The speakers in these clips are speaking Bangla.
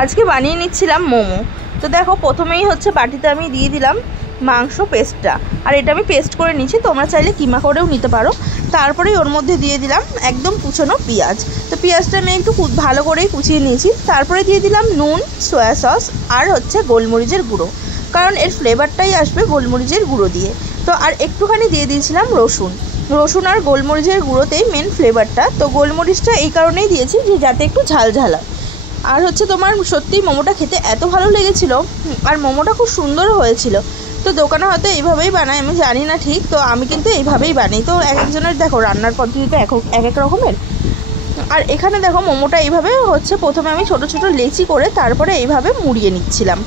আজকে বানিয়ে নিচ্ছিলাম মোমো। তো দেখো প্রথমেই হচ্ছে বাটিতে আমি দিয়ে দিলাম মাংস পেস্টটা, আর এটা আমি পেস্ট করে নিচ্ছি, তোমরা চাইলে কিমা করেও নিতে পারো। তারপরেই ওর মধ্যে দিয়ে দিলাম একদম কুচনো পেঁয়াজ। তো পেঁয়াজটা আমি একটু ভালো করেই কুচিয়ে নিয়েছি। তারপরে দিয়ে দিলাম নুন, সয়া সস আর হচ্ছে গোলমরিচের গুঁড়ো, কারণ এর ফ্লেভারটাই আসবে গোলমরিচের গুঁড়ো দিয়ে। তো আর একটুখানি দিয়ে দিয়েছিলাম রসুন আর গোলমরিচের গুঁড়োতেই মেন ফ্লেভারটা। তো গোলমরিচটা এই কারণেই দিয়েছি যে যাতে একটু ঝাল ঝাল হয়। আর হচ্ছে তোমার সত্যিই মোমোটা খেতে এত ভালো লেগেছিলো, আর মোমোটা খুব সুন্দরও হয়েছিল। তো দোকানে হয়তো এইভাবেই বানায়, আমি জানি না ঠিক, তো আমি কিন্তু এইভাবেই বানাই। তো এক একজনের দেখো রান্নার পদ্ধতি তো এক এক রকমের। আর এখানে দেখো মোমোটা এইভাবে হচ্ছে প্রথমে আমি ছোট ছোট লেচি করে তারপরে এইভাবে মুড়িয়ে নিচ্ছিলাম।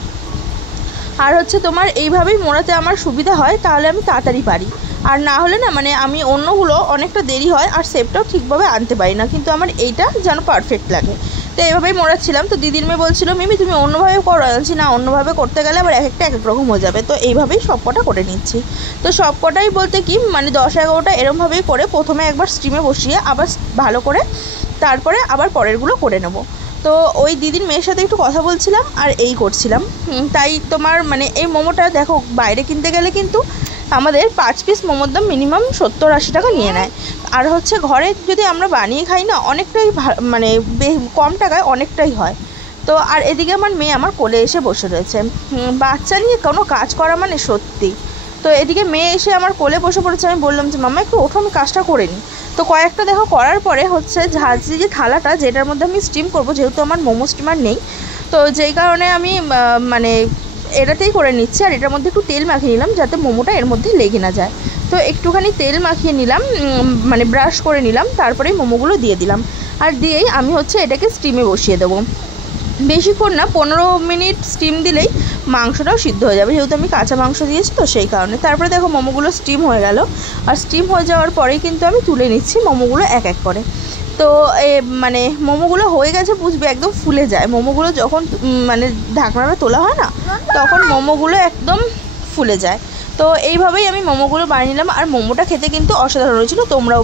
আর হচ্ছে তোমার এইভাবেই মোড়াতে আমার সুবিধা হয়, তাহলে আমি তাড়াতাড়ি পারি। আর না হলে না মানে আমি অন্যগুলো অনেকটা দেরি হয় আর শেপটাও ঠিকভাবে আনতে পারি না, কিন্তু আমার এইটা যেন পারফেক্ট লাগে। তো এইভাবেই মোড়াচ্ছিলাম। তো দিদির মেয়ে বলছিল মিমি তুমি অন্যভাবে করো, আনছি না অন্যভাবে করতে গেলে আবার এক একটা এক এক রকম হয়ে যাবে। তো এইভাবেই সব কটা করে নিচ্ছি। তো সব কটাই বলতে কি মানে 10-11টা এরমভাবেই করে প্রথমে একবার স্টিমে বসিয়ে আবার ভালো করে তারপরে আবার পরেরগুলো করে নেব। তো ওই দিদির মেয়ের সাথে একটু কথা বলছিলাম আর এই করছিলাম। তাই তোমার মানে এই মোমোটা দেখো বাইরে কিনতে গেলে কিন্তু আমাদের 5 পিস মোমোর দাম মিনিমাম 70-80 টাকা নিয়ে নেয়। আর হচ্ছে ঘরে যদি আমরা বানিয়ে খাই না অনেকটাই মানে কম টাকায় অনেকটাই হয়। তো আর এদিকে আমার মেয়ে আমার কোলে এসে বসে রয়েছে। বাচ্চা নিয়ে কোনো কাজ করা মানে সত্যি। তো এদিকে মেয়ে এসে আমার কোলে বসে পড়েছে। আমি বললাম যে মাম্মা একটু ওঠো, আমি কাজটা করে নিই। তো কয়েকটা দেখো করার পরে হচ্ছে ঝাঁঝরি যে থালাটা যেটার মধ্যে আমি স্টিম করব, যেহেতু আমার মোমো স্টিমার নেই, তো যেই কারণে আমি মানে এটাতেই করে নিচ্ছি। আর এটার মধ্যে একটু তেল মাখিয়ে নিলাম যাতে মোমোটা এর মধ্যে লেগে না যায়। তো একটুখানি তেল মাখিয়ে নিলাম, মানে ব্রাশ করে নিলাম, তারপরেই মোমোগুলো দিয়ে দিলাম। আর দিয়েই আমি হচ্ছে এটাকে স্টিমে বসিয়ে দেবো। বেশিক্ষণ না, 15 মিনিট স্টিম দিলেই মাংসটাও সিদ্ধ হয়ে যাবে, যেহেতু আমি কাঁচা মাংস দিয়েছি তো সেই কারণে। তারপরে দেখো মোমোগুলো স্টিম হয়ে গেল, আর স্টিম হয়ে যাওয়ার পরেই কিন্তু আমি তুলে নিচ্ছি মোমোগুলো এক এক করে। তো মানে মোমোগুলো হয়ে গেছে বুঝবে, একদম ফুলে যায় মোমোগুলো যখন মানে ঢাকনাটা তোলা হয় না, তখন মোমোগুলো একদম ফুলে যায়। তো এইভাবেই আমি মোমোগুলো বানিয়ে নিলাম। আর মোমোটা খেতে কিন্তু অসাধারণ হয়েছিল, তোমরাও